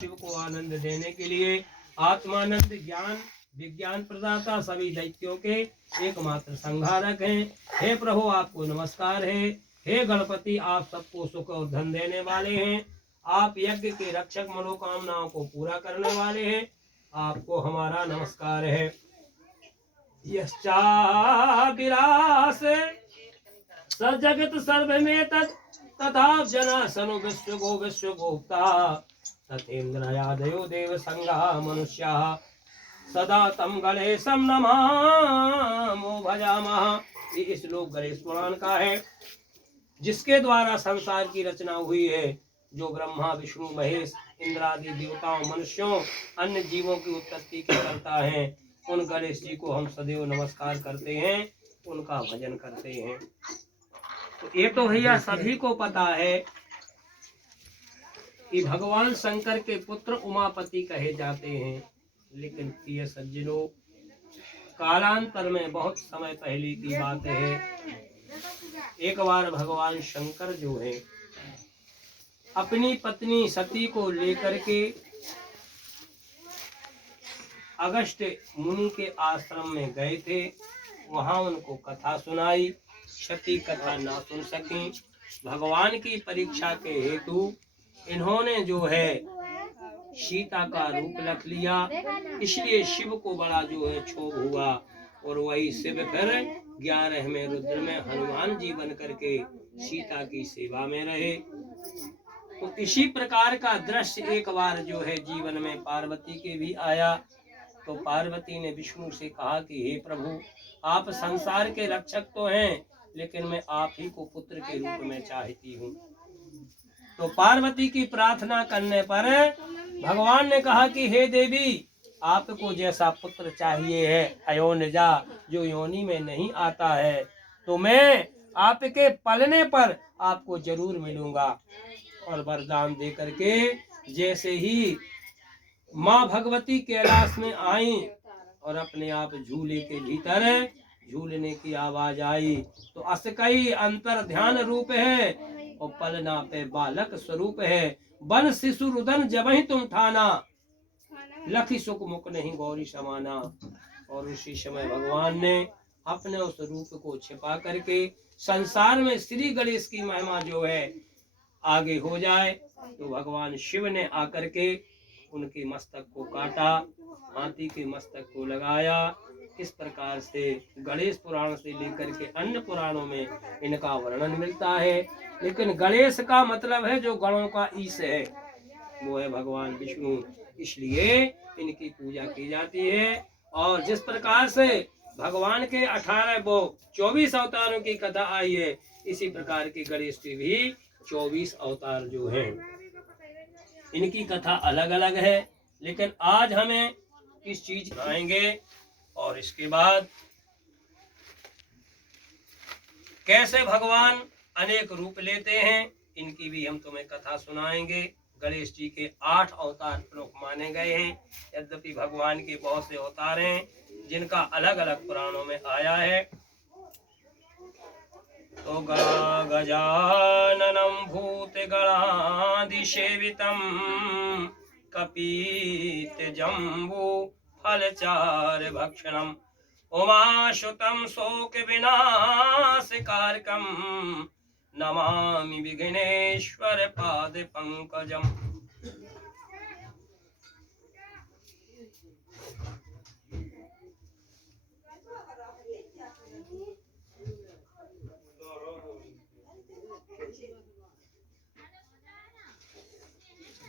शिव को आनंद देने के लिए आत्मानंद ज्ञान विज्ञान प्रदाता सभी दैत्यों के एकमात्र संहारक हैं। हे प्रभु आपको नमस्कार है। हे गणपति आप सबको सुख और धन देने वाले हैं। आप यज्ञ के रक्षक मनोकामनाओं को पूरा करने वाले हैं। आपको हमारा नमस्कार है। यश्चाविरास सजगत सर्वमेतत् तथा जना सनु विश्व गोप्ता तथेन्द्रयादयो देव संगा मनुष्या सदा तम गणेशम नमामो भजामः। ये श्लोक गणेश पुराण का है, जिसके द्वारा संसार की रचना हुई है। जो ब्रह्मा विष्णु महेश इंद्रादि देवताओं मनुष्यों अन्य जीवों की उत्पत्ति के करता है, उन गणेश जी को हम सदैव नमस्कार करते हैं, उनका भजन करते हैं। तो ये तो भैया सभी को पता है कि भगवान शंकर के पुत्र उमापति कहे जाते हैं। लेकिन प्रिय सज्जनों, कालांतर में बहुत समय पहले की बात है, एक बार भगवान शंकर जो है अपनी पत्नी सती को लेकर के अगस्त्य मुनि के आश्रम में गए थे। वहां उनको कथा सुनाई। सती कथा ना सुन सकी। भगवान की परीक्षा के हेतु इन्होंने जो है सीता का रूप रख लिया। इसलिए शिव को बड़ा जो है क्षोभ हुआ, और वही शिव फिर 11वें रुद्र में हनुमान जी बन करके सीता की सेवा में रहे। तो इसी प्रकार का दृश्य एक बार जो है जीवन में पार्वती के भी आया। तो पार्वती ने विष्णु से कहा कि हे प्रभु, आप संसार के रक्षक तो हैं, लेकिन मैं आप ही को पुत्र के रूप में चाहती हूँ। तो पार्वती की प्रार्थना करने पर भगवान ने कहा कि हे देवी, आपको जैसा पुत्र चाहिए है अयोनिजा, जो योनि में नहीं आता है, तो मैं आपके पलने पर आपको जरूर मिलूंगा। और वरदान दे करके जैसे ही माँ भगवती कैलाश में आई और अपने आप झूले के भीतर झूलने की आवाज आई, तो असकई अंतर ध्यान रूप है और पलना पे बालक स्वरूप है। बन शिशु रुदन जबहि तुम ठाना, लखी सुख मुख नहीं गौरी समाना। और उसी समय भगवान ने अपने उस रूप को छिपा करके संसार में श्री गणेश की महिमा जो है आगे हो जाए, तो भगवान शिव ने आकर के उनके मस्तक को काटा, हाथी के मस्तक को लगाया। इस प्रकार से गणेश पुराण से लेकर के अन्य पुराणों में इनका वर्णन मिलता है। लेकिन गणेश का मतलब है जो गणों का ईश है, वो है भगवान विष्णु। इसलिए इनकी पूजा की जाती है। और जिस प्रकार से भगवान के 24 अवतारों की कथा आई है, इसी प्रकार के गणेश के भी 24 अवतार जो हैं, इनकी कथा अलग अलग है। लेकिन आज हमें इस चीज आएंगे, और इसके बाद कैसे भगवान अनेक रूप लेते हैं, इनकी भी हम तुम्हें कथा सुनाएंगे। गणेश जी के 8 अवतार प्रमुख माने गए हैं। यद्यपि भगवान के बहुत से अवतार हैं, जिनका अलग अलग पुराणों में आया है। तो गजाननं भूतगणादिसेवितं कपीत जम्बू फलचार भक्षणम् उमासुतं शोक विनाशकारकं नमामि विघ्नेश्वर पाद पंकजम।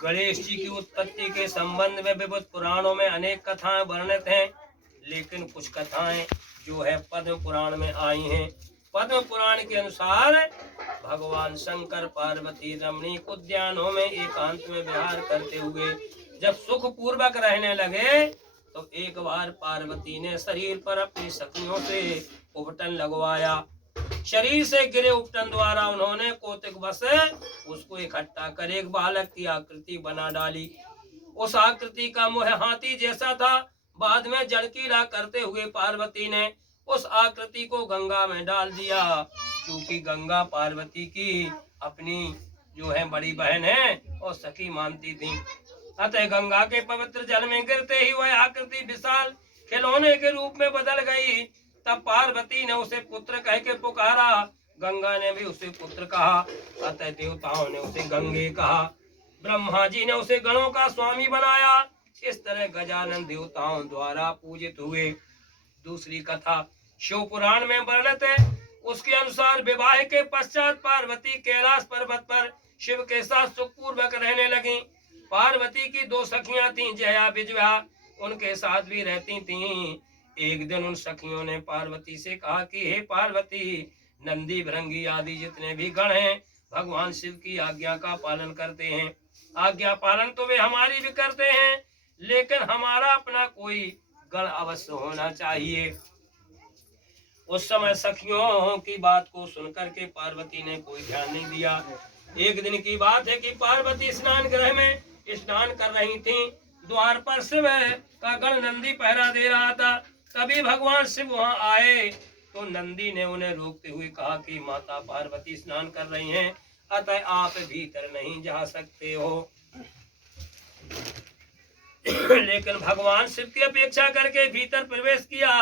गणेश जी की उत्पत्ति के संबंध में विविध पुराणों में अनेक कथाएं वर्णित हैं। लेकिन कुछ कथाएं जो है पद्म पुराण में आई हैं। पद्म पुराण के अनुसार भगवान शंकर पार्वती रमणीक उद्यानों में एकांत में विहार करते हुए जब सुख पूर्वक रहने लगे, तो एक बार पार्वती ने शरीर पर अपनी सखियों से उपटन लगवाया। शरीर से गिरे उपटन द्वारा उन्होंने कौतुक वश उसको इकट्ठा कर एक बालक की आकृति बना डाली। उस आकृति का मुँह हाथी जैसा था। बाद में जड़कीला करते हुए पार्वती ने उस आकृति को गंगा में डाल दिया। क्योंकि गंगा पार्वती की अपनी जो है बड़ी बहन है और सखी मानती थी। अतः गंगा के पवित्र जल में गिरते ही वह आकृति विशाल खिलौने के रूप में बदल गई। तब पार्वती ने उसे पुत्र कह के पुकारा, गंगा ने भी उसे पुत्र कहा। अतः देवताओं ने उसे गंगे कहा, ब्रह्मा जी ने उसे गणों का स्वामी बनाया। इस तरह गजानन देवताओं द्वारा पूजित हुए। दूसरी कथा शिव पुराण में वर्णित है। उसके अनुसार विवाह के पश्चात पार्वती कैलाश पर्वत पर शिव के साथ सुखपूर्वक रहने लगी। पार्वती की दो सखियां थीं, जया विजया, उनके साथ भी रहती थीं। एक दिन उन सखियों ने पार्वती से कहा कि हे पार्वती, नंदी भृंगी आदि जितने भी गण हैं भगवान शिव की आज्ञा का पालन करते हैं। आज्ञा पालन तो वे हमारी भी करते हैं, लेकिन हमारा अपना कोई गण अवश्य होना चाहिए। उस समय सखियों की बात को सुनकर के पार्वती ने कोई ध्यान नहीं दिया। एक दिन की बात है कि पार्वती स्नान गृह में स्नान कर रही थी। द्वार पर शिव का गण नंदी पहरा दे रहा था। तभी भगवान शिव वहां आए तो नंदी ने उन्हें रोकते हुए कहा कि माता पार्वती स्नान कर रही हैं, अतः आप भीतर नहीं जा सकते हो। लेकिन भगवान शिव की अपेक्षा करके भीतर प्रवेश किया।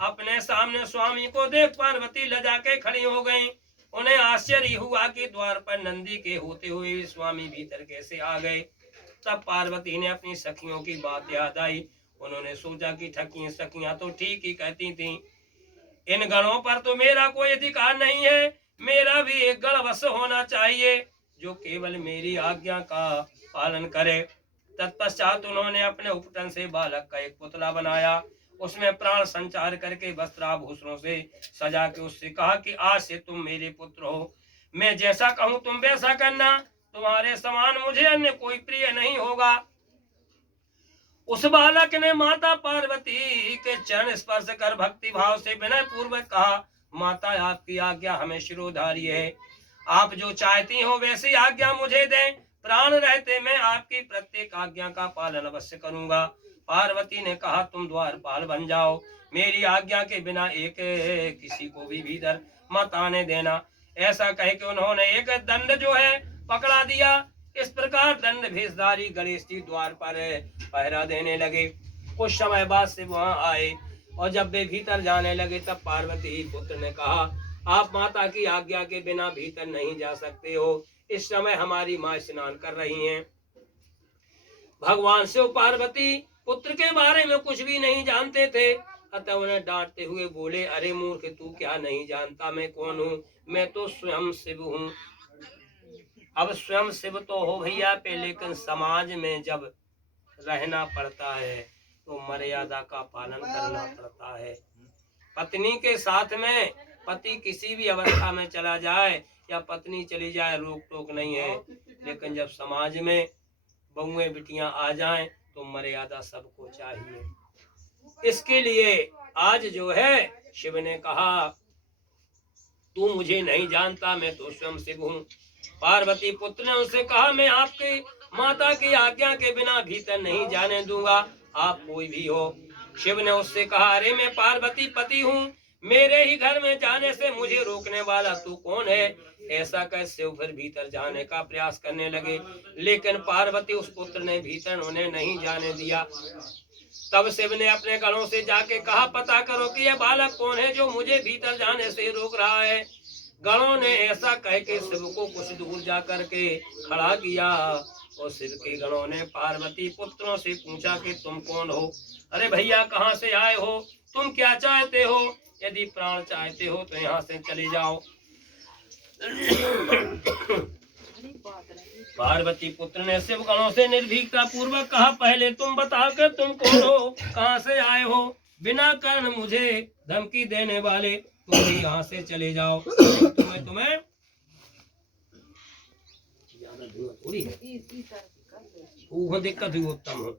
अपने सामने स्वामी को देख पार्वती लजा के खड़ी हो गई। उन्हें आश्चर्य हुआ कि द्वार पर नंदी के होते हुए स्वामी भीतर कैसे आ गए। तब पार्वती ने अपनी सखियों की बात याद आई। उन्होंने सोचा कि ठकी सखियां तो ठीक ही कहती थीं, इन गणों पर तो मेरा कोई अधिकार नहीं है। मेरा भी एक गण अवश्य होना चाहिए जो केवल मेरी आज्ञा का पालन करे। तत्पश्चात उन्होंने अपने उपटन से बालक का एक पुतला बनाया। उसमें प्राण संचार करके वस्त्राभूषणों से सजा के उससे कहा कि आज से तुम मेरे पुत्र हो। मैं जैसा कहूँ तुम वैसा करना। तुम्हारे समान मुझे अन्य कोई प्रिय नहीं होगा। उस बालक ने माता पार्वती के चरण स्पर्श कर भक्ति भाव से विनय पूर्वक कहा, माता आपकी आज्ञा हमें शिरोधार्य है। आप जो चाहती हो वैसी आज्ञा मुझे दें। प्राण रहते मैं आपकी प्रत्येक आज्ञा का पालन अवश्य करूंगा। पार्वती ने कहा, तुम द्वारपाल बन जाओ। मेरी आज्ञा के बिना एक किसी को भी भीतर मत आने देना। ऐसा कह के उन्होंने एक दंड जो है पकड़ा दिया। इस प्रकार दंड भेषधारी गणेश जी द्वार पर पहरा देने लगे। कुछ समय बाद से वहां आए और जब वे भीतर जाने लगे तब पार्वती पुत्र ने कहा, आप माता की आज्ञा के बिना भीतर नहीं जा सकते हो। इस समय हमारी माँ स्नान कर रही हैं। भगवान शिव पार्वती पुत्र के बारे में कुछ भी नहीं जानते थे, अतः उन्हें डांटते हुए बोले, अरे मूर्ख, तू क्या नहीं जानता मैं कौन हूँ? मैं तो स्वयं शिव हूँ। अब स्वयं शिव तो हो भैया पे, लेकिन समाज में जब रहना पड़ता है तो मर्यादा का पालन करना पड़ता है। पत्नी के साथ में पति किसी भी अवस्था में चला जाए या पत्नी चली जाए रोक टोक नहीं है, लेकिन जब समाज में बहुएं बिटियां आ जाएं तो मर्यादा सबको चाहिए। इसके लिए आज जो है शिव ने कहा, तू मुझे नहीं जानता, मैं तो स्वयं शिव हूँ। पार्वती पुत्र ने उससे कहा, मैं आपकी माता की आज्ञा के बिना भीतर नहीं जाने दूंगा, आप कोई भी हो। शिव ने उससे कहा, अरे मैं पार्वती पति हूँ, मेरे ही घर में जाने से मुझे रोकने वाला तू कौन है? ऐसा कह शिव फिर भीतर जाने का प्रयास करने लगे, लेकिन पार्वती उस पुत्र ने भीतर उन्हें नहीं जाने दिया। तब शिव ने अपने गणों से जाके कहा, पता करो कि यह बालक कौन है जो मुझे भीतर जाने से रोक रहा है। गणों ने ऐसा कह के शिव को कुछ दूर जा करके खड़ा किया और शिव के गणों ने पार्वती पुत्रों से पूछा कि तुम कौन हो? अरे भैया, कहाँ से आए हो? तुम क्या चाहते हो? यदि प्राण चाहते हो तो यहाँ से चले जाओ। पार्वती पुत्र ने शिव गणों से निर्भीकता पूर्वक कहा, पहले तुम बताओ कि तुम कौन हो, कहाँ से आए हो? बिना कारण मुझे धमकी देने वाले, तुम भी यहाँ से चले जाओ। तुम्हें थोड़ी है, दिक्कत हुई उत्तम हो।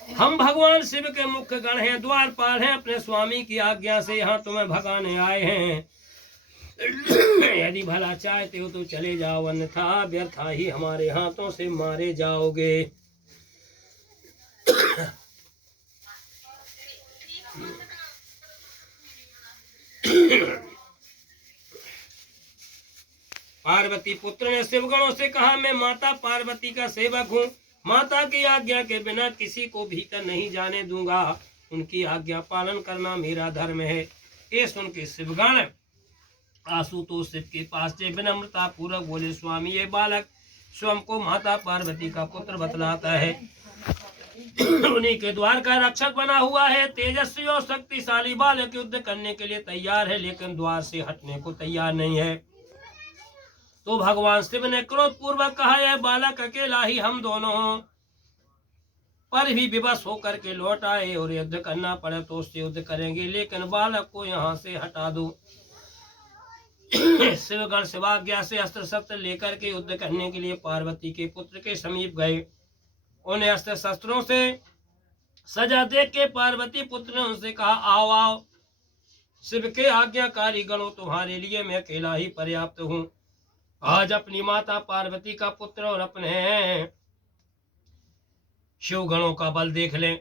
हम भगवान शिव के मुख्य गण हैं, द्वारपाल हैं, अपने स्वामी की आज्ञा से यहाँ तुम्हें भगाने आए हैं। यदि भला चाहते हो तो चले जाओ, अन्यथा व्यर्था ही हमारे हाथों से मारे जाओगे। पार्वती पुत्र ने शिवगणों से कहा, मैं माता पार्वती का सेवक हूँ, माता की आज्ञा के बिना किसी को भीतर नहीं जाने दूंगा, उनकी आज्ञा पालन करना मेरा धर्म है। ये सुन के शिवगण आशुतोष शिव के पास से विनम्रता पूर्वक बोले, स्वामी ये बालक स्वयं को माता पार्वती का पुत्र बतलाता है, उन्हीं के द्वार का रक्षक बना हुआ है। तेजस्वी और शक्तिशाली बालक युद्ध करने के लिए तैयार है, लेकिन द्वार से हटने को तैयार नहीं है। तो भगवान शिव ने क्रोध पूर्वक कहा, यह बालक अकेला ही हम दोनों पर भी विवश होकर के लौट आए और युद्ध करना पड़े तो उससे युद्ध करेंगे, लेकिन बालक को यहाँ से हटा दो। शिवगण शिवाज्ञा से अस्त्र शस्त्र लेकर के युद्ध करने के लिए पार्वती के पुत्र के समीप गए। उन्हें अस्त्र शस्त्रों से सजा देख के पार्वती पुत्र ने उनसे कहा, आओ आओ शिव के आज्ञाकारी गणों, तुम्हारे लिए मैं अकेला ही पर्याप्त हूँ। आज अपनी माता पार्वती का पुत्र और अपने शिव गणों का बल देख लें।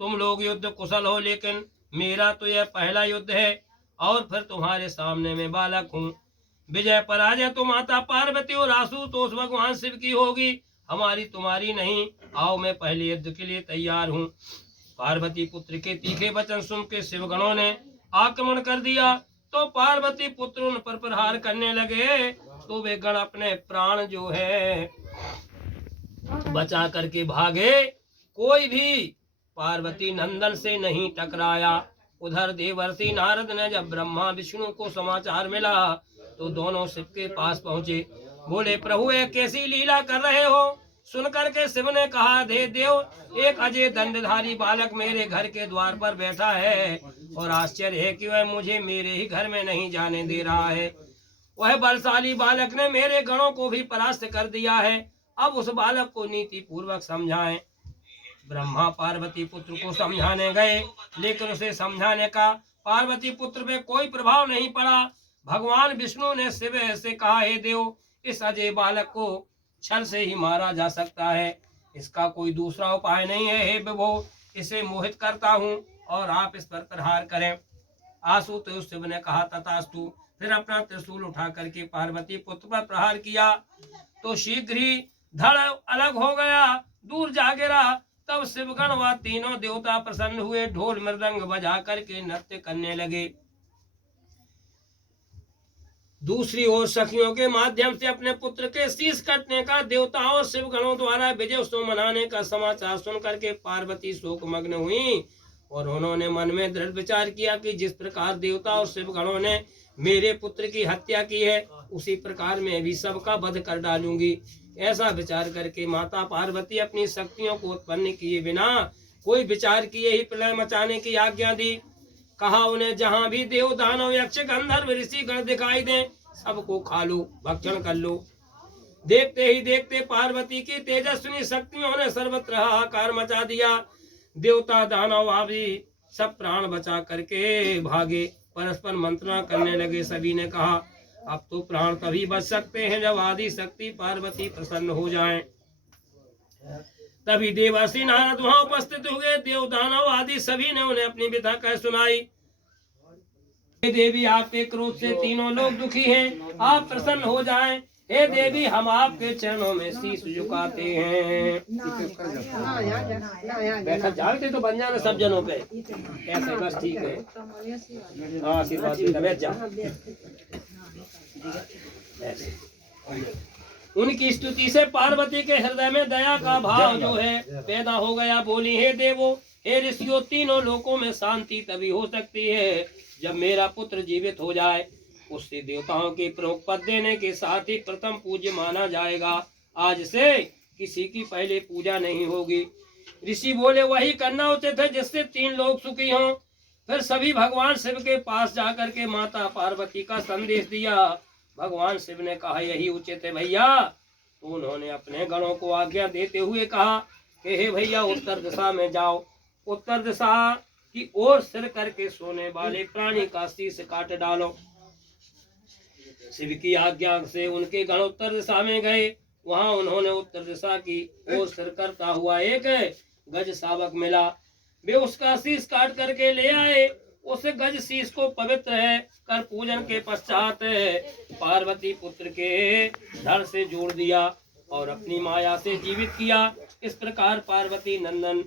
तुम लोग युद्ध कुशल हो, लेकिन मेरा तो यह पहला युद्ध है और फिर तुम्हारे सामने मैं बालक हूँ। विजय पराजय तो माता पार्वती और आशुतोष भगवान शिव की होगी, हमारी तुम्हारी नहीं। आओ मैं पहले युद्ध के लिए तैयार हूँ। पार्वती पुत्र के तीखे वचन सुन के शिवगणों ने आक्रमण कर दिया। तो पार्वती पुत्र उन पर प्रहार करने लगे, तो वे गण अपने प्राण जो है बचा करके भागे, कोई भी पार्वती नंदन से नहीं टकराया। उधर देवर्षि नारद ने जब ब्रह्मा विष्णु को समाचार मिला तो दोनों शिव के पास पहुंचे। बोले, प्रभु ये कैसी लीला कर रहे हो? सुन करके शिव ने कहा, देव एक अजय दंडधारी बालक मेरे घर के द्वार पर बैठा है और आश्चर्य है कि वह मुझे मेरे ही घर में नहीं जाने दे रहा है। वह बलशाली बालक ने मेरे गणों को भी परास्त कर दिया है, अब उस बालक को नीति पूर्वक समझाएं। ब्रह्मा पार्वती पुत्र को समझाने गए, लेकिन उसे समझाने का पार्वती पुत्र पे कोई प्रभाव नहीं पड़ा। भगवान विष्णु ने शिव से कहा, हे देव, इस अजय बालक को छल से ही मारा जा सकता है, इसका कोई दूसरा उपाय नहीं है। हे विभो, इसे मोहित करता हूँ और आप इस पर प्रहार करें। आशुतोष शिव ने कहा, तथास्तु। फिर अपना त्रिशूल उठा करके पार्वती पुत्र पर प्रहार किया तो शीघ्र ही धड़ अलग हो गया, दूर जा गिरा। तब शिवगण व तीनों देवता प्रसन्न हुए, ढोल मृदंग बजा करके नृत्य करने लगे। दूसरी ओर सखियों के माध्यम से अपने पुत्र के शीश कटने का देवताओं और शिवगणों द्वारा विजय उत्सव मनाने का समाचार सुन करके पार्वती शोक मग्न हुई और उन्होंने मन में दृढ़ विचार किया कि जिस प्रकार देवता और शिवगणों ने मेरे पुत्र की हत्या की है, उसी प्रकार मैं भी सबका वध कर डालूंगी। ऐसा विचार करके माता पार्वती अपनी शक्तियों को उत्पन्न किए बिना कोई विचार किए ही प्रलय मचाने की आज्ञा दी। कहा, उन्हें जहां भी देव दानव यक्ष गंधर्व ऋषि गण दिखाई दें, सबको खा लो, भक्षण कर लो। देखते ही देखते पार्वती की तेजस्विनी शक्तियों ने सर्वत्र हाहाकार मचा दिया। देवता दानव आदि सब प्राण बचा करके भागे, परस्पर मंत्रणा करने लगे। सभी ने कहा, अब तो प्राण तभी बच सकते हैं जब आदि शक्ति पार्वती प्रसन्न हो जाएं। तभी देवर्षि नारद वहां उपस्थित हुए। देव दानव आदि सभी ने उन्हें अपनी व्यथा कह सुनाई। देवी, आपके क्रोध से तीनों लोग दुखी हैं, आप प्रसन्न हो जाएं। हे देवी, हम आपके चरणों में शीश झुकाते हैं। बैठा जाते तो बन जाना सब जनों पे, ऐसे बस ठीक है। आशीर्वाद बैठ जा। उनकी स्तुति से पार्वती के हृदय में दया का भाव जो है पैदा हो गया। बोली, हे देवो, हे ऋषियों, तीनों लोकों में शांति तभी हो सकती है जब मेरा पुत्र जीवित हो जाए। उससे देवताओं के प्रमुख पद देने के साथ ही प्रथम पूज्य माना जाएगा। आज से किसी की पहले पूजा नहीं होगी। ऋषि बोले, वही करना उचित है जिससे तीन लोग सुखी हों। फिर सभी भगवान शिव के पास जाकर के माता पार्वती का संदेश दिया। भगवान शिव ने कहा, यही उचित है भैया। तो उन्होंने अपने गणों को आज्ञा देते हुए कहा कि हे भैया, उत्तर दिशा में जाओ। उत्तर दिशा की ओर सिर करके सोने वाले प्राणी का शीश काट डालो। शिव की आज्ञा से उनके गण उत्तर दिशा में गए। वहां उन्होंने उत्तर दिशा की ओर सिर करता हुआ एक गज शावक मिला। वे उसका शीश काट करके ले आए उस गज शीश को पवित्र है कर पूजन के पश्चात पार्वती पुत्र के धड़ से जोड़ दिया और अपनी माया से जीवित किया। इस प्रकार पार्वती नंदन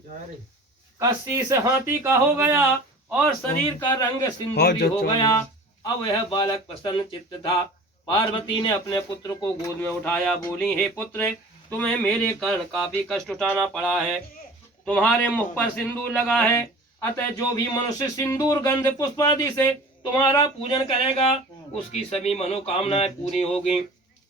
का शीश हाथी का हो गया और शरीर का रंग सिंदूरी हो गया। अब यह बालक प्रसन्न चित्त था। पार्वती ने अपने पुत्र को गोद में उठाया, बोली, हे पुत्र, तुम्हें मेरे कारण काफी कष्ट उठाना पड़ा है। तुम्हारे मुख पर सिंदूर लगा है, अतः जो भी मनुष्य सिंदूर गंध पुष्प आदि से तुम्हारा पूजन करेगा उसकी सभी मनोकामनाएं पूरी होगी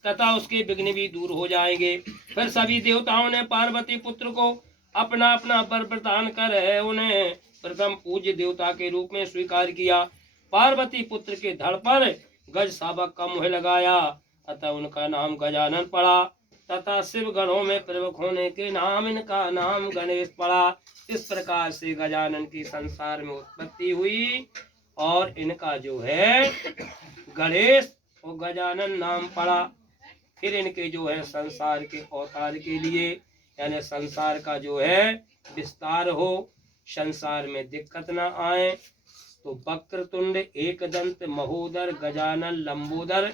तथा उसके विघ्न भी दूर हो जाएंगे। फिर सभी देवताओं ने पार्वती पुत्र को अपना अपना वर प्रदान कर उन्हें प्रथम पूज्य देवता के रूप में स्वीकार किया। पार्वती पुत्र के धड़ पर गज शावक का मुँह लगाया, अतः उनका नाम गजानन पड़ा तथा शिव गणों में प्रमुख होने के नाम इनका नाम गणेश पड़ा। इस प्रकार से गजानन की संसार में उत्पत्ति हुई और इनका जो है गणेश और गजानन नाम पड़ा। फिर इनके जो है संसार के अवतार के लिए यानी संसार का जो है विस्तार हो, संसार में दिक्कत न आए, तो वक्रतुंड एकदंत महोदर गजानन लंबोदर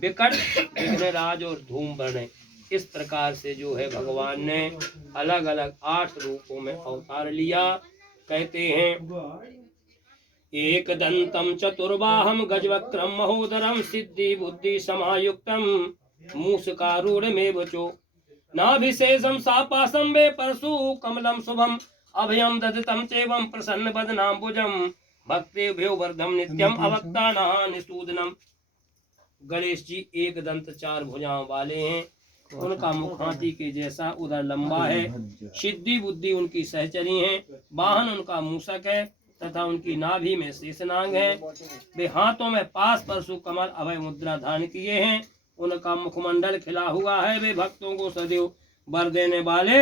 विकट विघ्नराज और धूम्रवर्ण, इस प्रकार से जो है भगवान ने अलग अलग 8 रूपों में अवतार लिया। कहते हैं एकदंतम चतुर्बाहम गजवक्रम महोदरम सिद्धि बुद्धि समायुक्तम मूषकारूढ़मेव चो नाभिशेषम सापासम वे परशु कमलम शुभम अभयम ददतम चैवम प्रसन्न बदनाम्बुजम भक्तेभ्यो वर्धम नित्यम अवक्तानां निसूदनम। गणेश जी एक दंत 4 भुजाओं वाले हैं, उनका मुख हाथी के जैसा उधर लंबा है, सिद्धि बुद्धि उनकी सहचरी है, वाहन उनका मूषक है तथा उनकी नाभि में शेषनाग है। वे हाथों में पास परशु कमल अभय मुद्रा धारण किए हैं, उनका मुखमंडल खिला हुआ है। वे भक्तों को सदैव वर देने वाले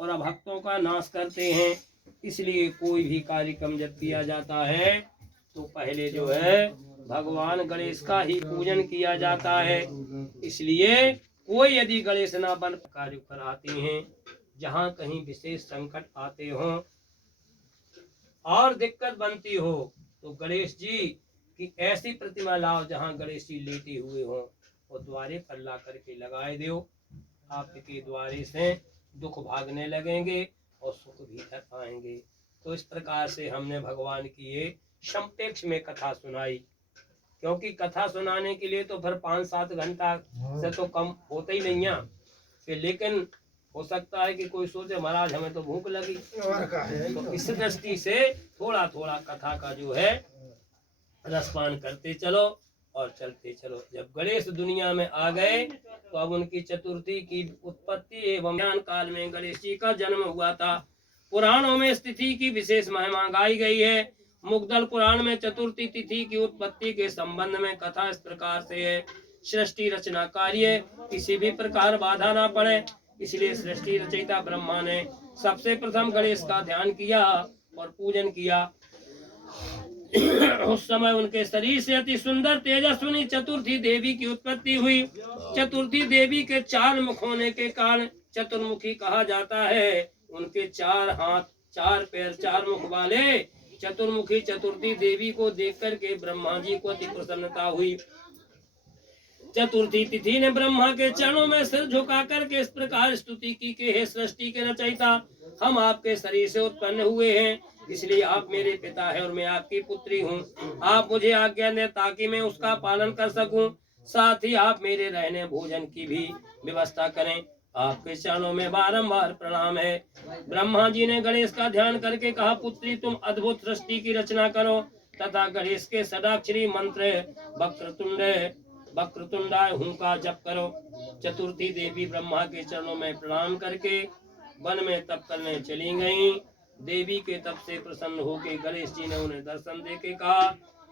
और अभक्तों का नाश करते हैं। इसलिए कोई भी कार्यक्रम जब किया जाता है तो पहले जो है भगवान गणेश का ही पूजन किया जाता है। इसलिए कोई यदि गणेश ना बन कार्य कराते हैं, जहाँ कहीं विशेष संकट आते हों और दिक्कत बनती हो तो गणेश जी की ऐसी प्रतिमा लाओ जहाँ गणेश जी लेटे हुए हों और द्वारे पर ला करके लगाए दो। आपके द्वारे से दुख भागने लगेंगे और सुख भीतर आएंगे। तो इस प्रकार से हमने भगवान की ये संपेक्ष में कथा सुनाई, क्योंकि कथा सुनाने के लिए तो फिर 5-7 घंटा से तो कम होते ही नहीं है। लेकिन हो सकता है कि कोई सोचे महाराज हमें तो भूख लगी, तो इस दृष्टि से थोड़ा थोड़ा कथा का जो है रसपान करते चलो और चलते चलो। जब गणेश दुनिया में आ गए तो अब उनकी चतुर्थी की उत्पत्ति एवं ज्ञान काल में गणेश जी का जन्म हुआ था। पुराणों में इस तिथि की विशेष महिमा गाई गई है। मुग्दल पुराण में चतुर्थी तिथि की उत्पत्ति के संबंध में कथा इस प्रकार से है। सृष्टि रचना कार्य किसी भी प्रकार बाधा ना पड़े, इसलिए सृष्टि रचयिता ब्रह्मा ने सबसे प्रथम गणेश का ध्यान किया और पूजन किया। उस समय उनके शरीर से अति सुंदर तेजस्विनी चतुर्थी देवी की उत्पत्ति हुई। चतुर्थी देवी के 4 मुख होने के कारण चतुर्मुखी कहा जाता है। उनके 4 हाथ 4 पैर 4 मुख वाले चतुर्मुखी चतुर्थी देवी को देख करके ब्रह्मा जी को अति प्रसन्नता हुई। चतुर्थी तिथि ने ब्रह्मा के चरणों में सिर झुका करके इस प्रकार स्तुति की कि हे सृष्टि के रचयिता, हम आपके शरीर से उत्पन्न हुए हैं, इसलिए आप मेरे पिता हैं और मैं आपकी पुत्री हूँ। आप मुझे आज्ञा दें ताकि मैं उसका पालन कर सकूं। साथ ही आप मेरे रहने भोजन की भी व्यवस्था करें। आपके चरणों में बारंबार प्रणाम है। ब्रह्मा जी ने गणेश का ध्यान करके कहा, पुत्री तुम अद्भुत सृष्टि की रचना करो तथा गणेश के षडाक्षरी मंत्र वक्रतुंडाय हूं का जप करो। चतुर्थी देवी ब्रह्मा के चरणों में प्रणाम करके वन में तप करने चली गईं। देवी के तप से प्रसन्न होकर गणेश जी ने उन्हें दर्शन देके कहा,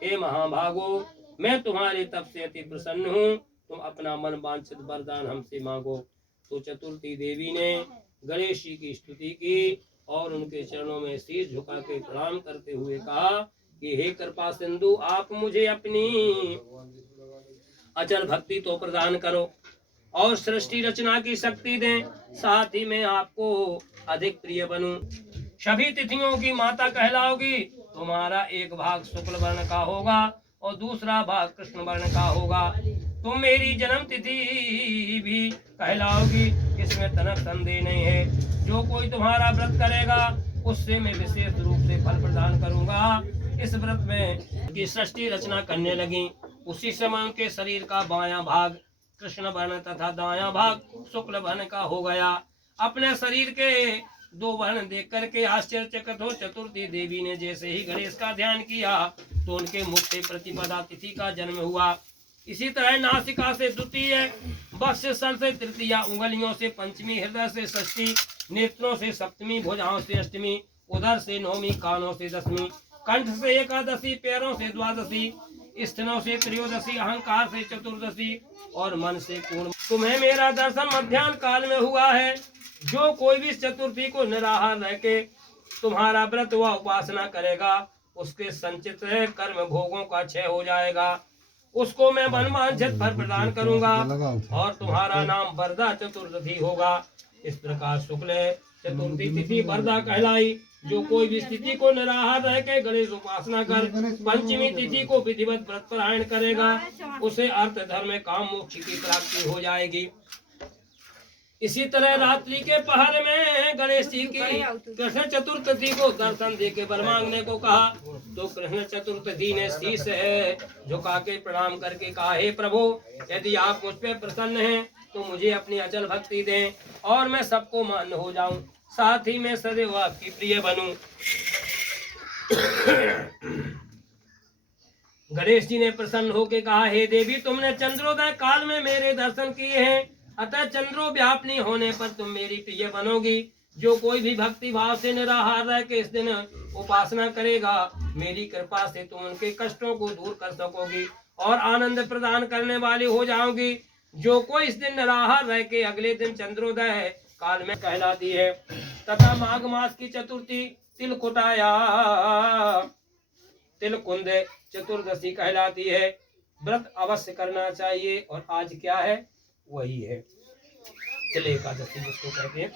हे महाभागो, मैं तुम्हारे तप से अति प्रसन्न हूँ, तुम अपना मन वांछित वरदान हमसे मांगो। तो चतुर्थी देवी ने गणेश जी की स्तुति की और उनके चरणों में सिर झुका के प्रणाम करते हुए कहा कि हे कृपा सिंधु, आप मुझे अपनी अचल भक्ति तो प्रदान करो और सृष्टि रचना की शक्ति दें, साथ ही मैं आपको अधिक प्रिय बनूं। सभी तिथियों की माता कहलाओगी तुम्हारा एक भाग शुक्ल वर्ण का होगा और दूसरा भाग कृष्ण वर्ण का होगा। तुम मेरी जन्म तिथि भी कहलाओगी, इसमें तनक संदेह नहीं है। जो कोई तुम्हारा व्रत करेगा उससे मैं विशेष रूप से फल प्रदान करूंगा। इस व्रत में की सृष्टि रचना करने लगी। उसी समय उनके शरीर का बायां भाग कृष्ण वर्ण तथा दायां भाग शुक्ल वर्ण का हो गया। अपने शरीर के दो वर्ण देख करके आश्चर्यचकित हो चतुर्थी देवी ने जैसे ही गणेश का ध्यान किया तो उनके मुख से प्रतिपदा तिथि का जन्म हुआ। इसी तरह नासिका से द्वितीय, वक्ष सर से तृतीय, उंगलियों से पंचमी, हृदय से षष्ठी, नेत्रों से सप्तमी, भुजाओं से अष्टमी, उदर से नौवीं, कानों से दसवीं, कंठ से एकादशी, पैरों से द्वादशी, स्तनों से त्रयोदशी, अहंकार से चतुर्दशी और मन से पूर्ण। तुम्हें मेरा दर्शन मध्याह्न काल में हुआ है। जो कोई भी चतुर्थी को निराहार रह के तुम्हारा व्रत व उपासना करेगा उसके संचित कर्म भोगों का क्षय हो जाएगा। उसको मैं मनवांछित फल प्रदान करूंगा और तुम्हारा नाम वरदा चतुर्दशी होगा। इस प्रकार शुक्ल चतुर्थी तिथि वरदा कहलाई। जो कोई भी तिथि को निराहार रह के गणेश उपासना कर पंचमी तिथि को विधिवत व्रत परायण करेगा उसे अर्थ धर्म काम मोक्ष की प्राप्ति हो जाएगी। इसी तरह रात्रि के पहर में गणेश जी की कृष्ण चतुर्थी को दर्शन दे के वर मांगने को कहा तो कृष्ण चतुर्थी ने शीश झुका के प्रणाम करके कहा, हे प्रभु, यदि आप मुझ पे प्रसन्न हैं तो मुझे अपनी अचल भक्ति दें और मैं सबको मान्य हो जाऊं, साथ ही मैं सदैव आपकी प्रिय बनूं। गणेश जी ने प्रसन्न होकर कहा, हे देवी, तुमने चंद्रोदय काल में मेरे दर्शन किए हैं, अतः चंद्रो व्यापनी होने पर तुम मेरी प्रिय बनोगी। जो कोई भी भक्ति भाव से निराहार रह के इस दिन उपासना करेगा मेरी कृपा से तुम उनके कष्टों को दूर कर सकोगी और आनंद प्रदान करने वाली हो जाओगी। जो कोई इस दिन निराहार रह के अगले दिन चंद्रोदय काल में कहलाती है तथा माघ मास की चतुर्थी तिलकुटाया तिलकुंद चतुर्दशी कहलाती है। व्रत अवश्य करना चाहिए और आज क्या है वही है तिल एकादशी जिसको कहते हैं।